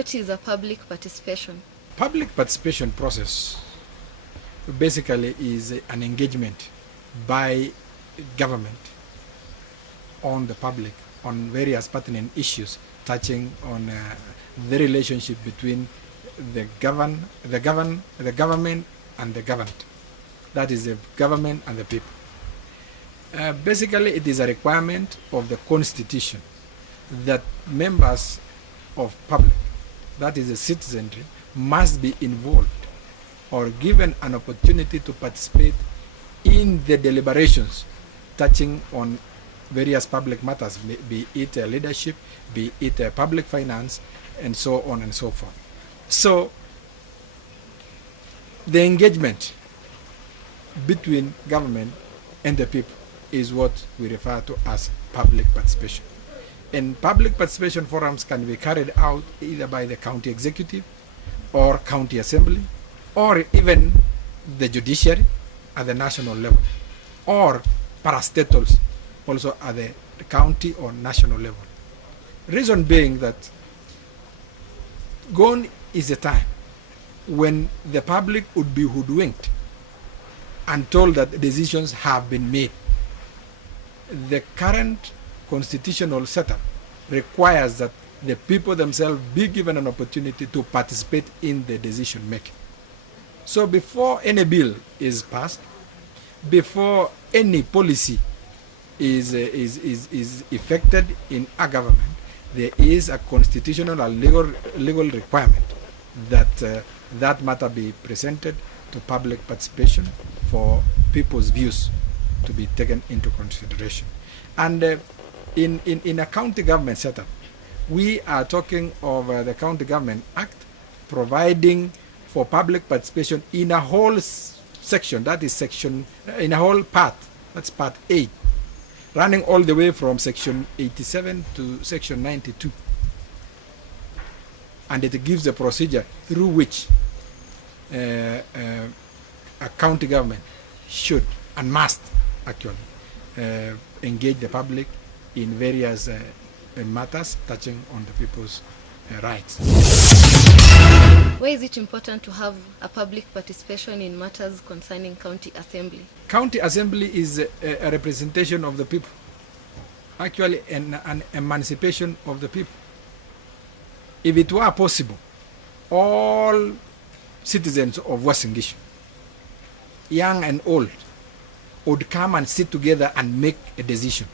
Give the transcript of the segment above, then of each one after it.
What is a public participation? Public participation process basically is an engagement by government on the public on various pertinent issues touching on the relationship between the government and the governed. That is the government and the people. Basically, it is a requirement of the Constitution that members of public, that is the citizenry, must be involved or given an opportunity to participate in the deliberations touching on various public matters, be it leadership, be it public finance, and so on and so forth. So, the engagement between government and the people is what we refer to as public participation. And public participation forums can be carried out either by the county executive or county assembly, or even the judiciary at the national level, or parastatals also at the county or national level. Reason being that gone is a time when the public would be hoodwinked and told that decisions have been made. The current constitutional setup requires that the people themselves be given an opportunity to participate in the decision making. So before any bill is passed, before any policy is effected in a government, there is a constitutional or legal requirement that that matter be presented to public participation for people's views to be taken into consideration. And in a county government setup, we are talking of the County Government Act providing for public participation in a whole section, that is section, in a whole part, that's part 8, running all the way from section 87 to section 92. And it gives a procedure through which a county government should and must actually engage the public in various matters touching on the people's rights. Why is it important to have a public participation in matters concerning county assembly? County assembly is a representation of the people, actually an emancipation of the people. If it were possible, all citizens of Western Gishu, young and old, would come and sit together and make a decision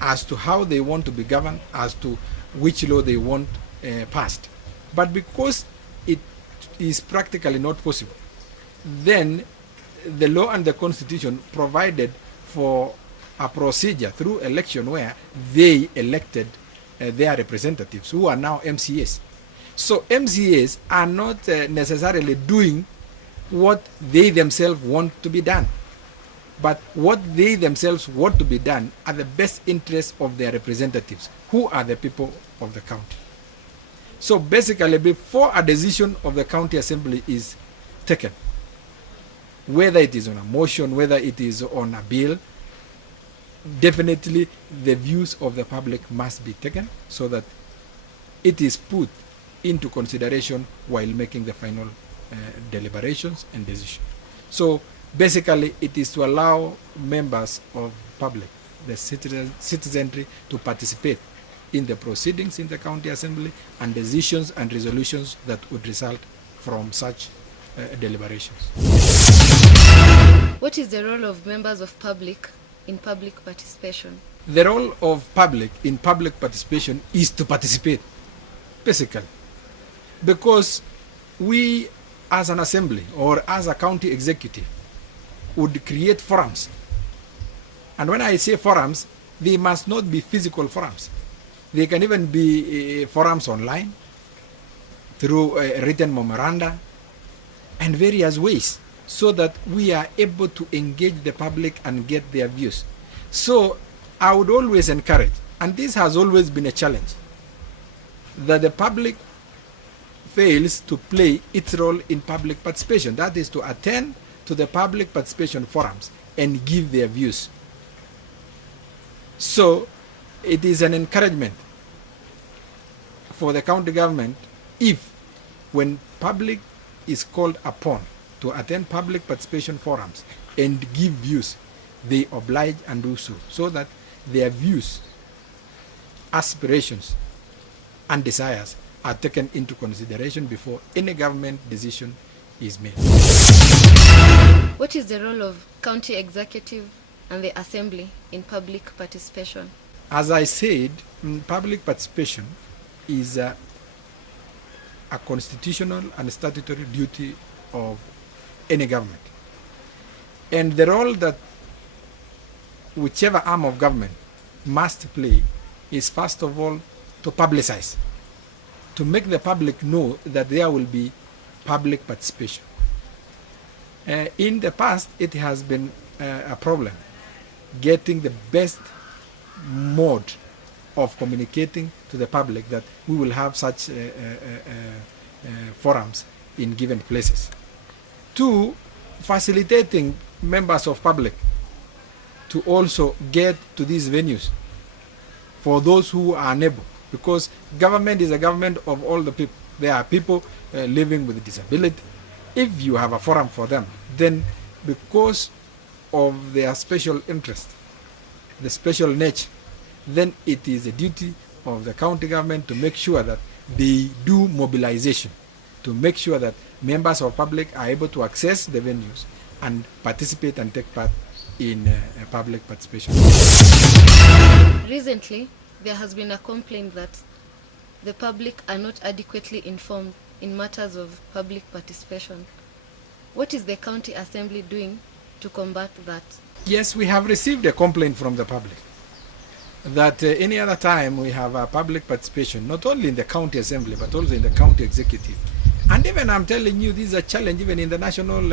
as to how they want to be governed, as to which law they want passed. But because it is practically not possible, then the law and the constitution provided for a procedure through election where they elected their representatives, who are now MCAs. So MCAs are not necessarily doing what they themselves want to be done, but what they themselves want to be done are the best interests of their representatives, who are the people of the county. So basically, before a decision of the county assembly is taken, whether it is on a motion, whether it is on a bill, definitely the views of the public must be taken so that it is put into consideration while making the final deliberations and decisions. So basically, it is to allow members of public, the citizenry, to participate in the proceedings in the county assembly and decisions and resolutions that would result from such deliberations. What is the role of members of public in public participation? The role of public in public participation is to participate, basically, because we as an assembly or as a county executive would create forums. And when I say forums, they must not be physical forums. They can even be forums online through written memoranda and various ways, so that we are able to engage the public and get their views. So I would always encourage, and this has always been a challenge, that the public fails to play its role in public participation. That is to attend to the public participation forums and give their views. So it is an encouragement for the county government if, when public is called upon to attend public participation forums and give views, they oblige and do so, so that their views, aspirations, and desires are taken into consideration before any government decision is made. What is the role of county executive and the assembly in public participation? As I said, public participation is a constitutional and statutory duty of any government. And the role that whichever arm of government must play is, first of all, to publicize, to make the public know that there will be public participation. In the past, it has been a problem getting the best mode of communicating to the public that we will have such forums in given places. Two, facilitating members of public to also get to these venues for those who are unable, because government is a government of all the people. There are people living with disability. If you have a forum for them, then because of their special interest, the special nature, then it is a duty of the county government to make sure that they do mobilization, to make sure that members of public are able to access the venues and participate and take part in public participation. Recently, there has been a complaint that the public are not adequately informed in matters of public participation. What is the county assembly doing to combat that? Yes, we have received a complaint from the public that any other time we have a public participation, not only in the county assembly, but also in the county executive. And even, I'm telling you, this is a challenge even in the National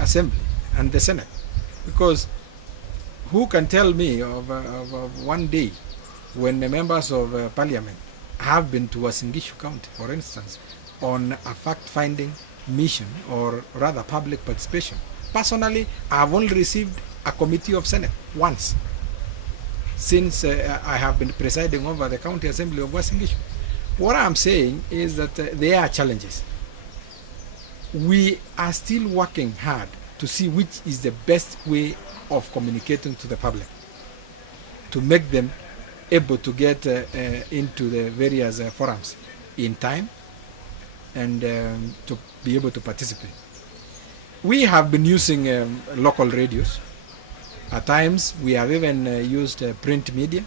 Assembly and the Senate. Because who can tell me of one day when the members of parliament have been to Wasingishu County, for instance, on a fact-finding mission, or rather public participation? Personally, I have only received a committee of Senate once since I have been presiding over the County Assembly of Wasingishu. What I'm saying is that there are challenges. We are still working hard to see which is the best way of communicating to the public, to make them able to get into the various forums in time and to be able to participate. We have been using local radios. At times we have even used print media.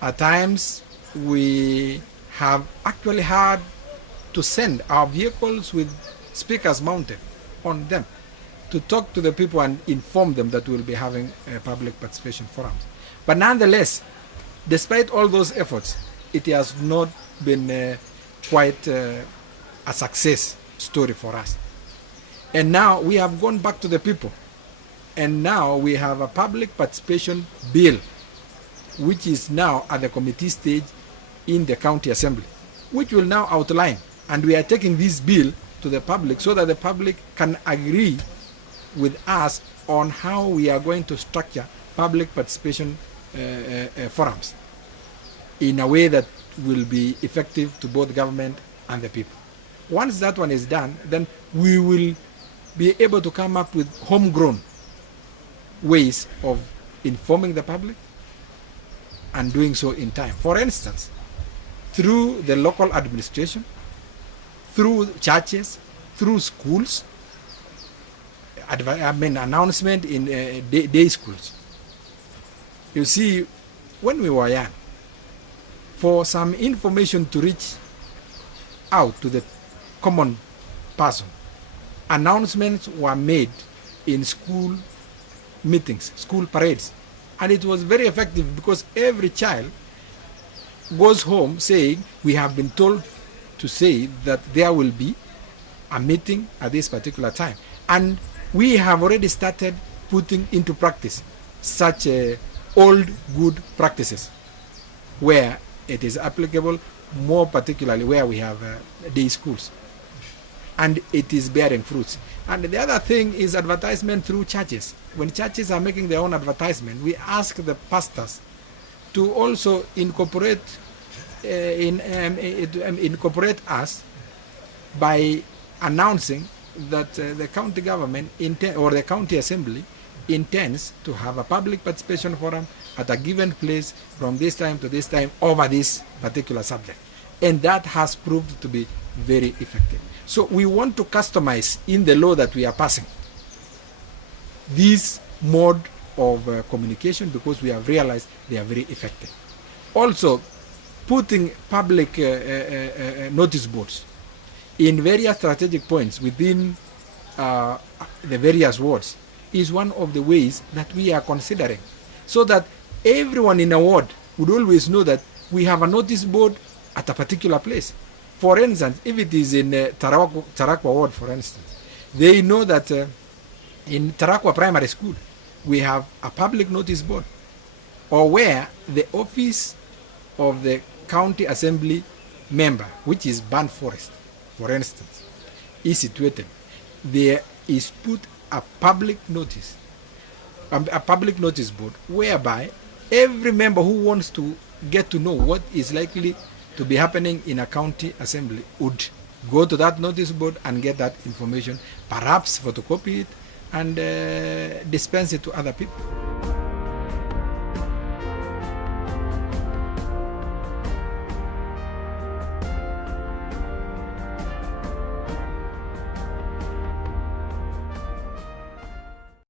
At times we have actually had to send our vehicles with speakers mounted on them to talk to the people and inform them that we'll be having public participation forums. But nonetheless, despite all those efforts, it has not been quite a success story for us. And now we have gone back to the people, and now we have a public participation bill which is now at the committee stage in the county assembly, which will now outline, and we are taking this bill to the public so that the public can agree with us on how we are going to structure public participation forums in a way that will be effective to both government and the people. Once that one is done, then we will be able to come up with homegrown ways of informing the public and doing so in time. For instance, through the local administration, through churches, through schools, announcement in day schools. You see, when we were young, for some information to reach out to the common person, announcements were made in school meetings, school parades, and it was very effective because every child goes home saying, we have been told to say that there will be a meeting at this particular time. And we have already started putting into practice such old good practices where it is applicable, more particularly where we have day schools. And it is bearing fruits. And the other thing is advertisement through churches. When churches are making their own advertisement, we ask the pastors to also incorporate incorporate us by announcing that the county government or the county assembly intends to have a public participation forum at a given place from this time to this time over this particular subject. And that has proved to be very effective. So we want to customize in the law that we are passing this mode of communication because we have realized they are very effective. Also, putting public notice boards in various strategic points within the various wards is one of the ways that we are considering, so that everyone in a ward would always know that we have a notice board at a particular place. For instance, if it is in Tarakwa ward, for instance, they know that in Tarakwa Primary School we have a public notice board, or where the office of the county assembly member, which is Ban Forest, for instance, is situated. There is put a public notice board whereby every member who wants to get to know what is likely to be happening in a county assembly would go to that notice board and get that information, perhaps photocopy it and dispense it to other people.